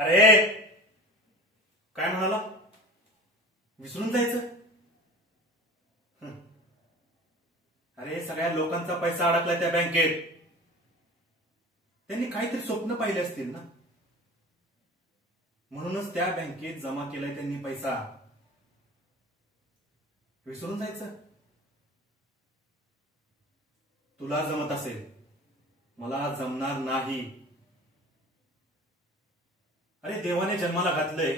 अरे काय म्हणाला? विसरून जायचं? अरे सगळ्या लोकांचा पैसा अडकलाय त्या बँकेत. त्यांनी काहीतरी स्वप्न पाहिले असतील ना, म्हणूनच त्या बँकेत जमा केलाय त्यांनी पैसा. विसरून जायचं? तुला जमत असेल, मला जमणार नाही. अरे देवाने जन्माला घातलंय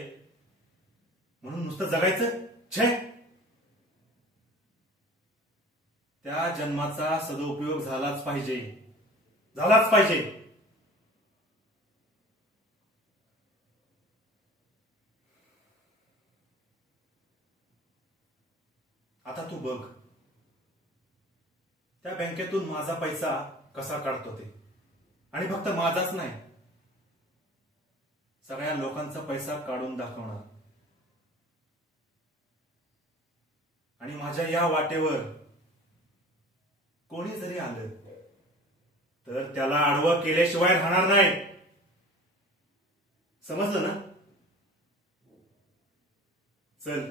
म्हणून नुसतं जगायचं? छे, त्या जन्माचा सदुपयोग झालाच पाहिजे, झालाच पाहिजे. आता तू बघ, त्या बँकेतून माझा पैसा कसा काढतो ते. आणि फक्त माझाच नाही, सगळ्या लोकांचा पैसा काढून दाखवणार. आणि माझ्या या वाटेवर कोणी जरी आलं तर त्याला आडवं केल्याशिवाय राहणार नाही. समजलं ना? चल.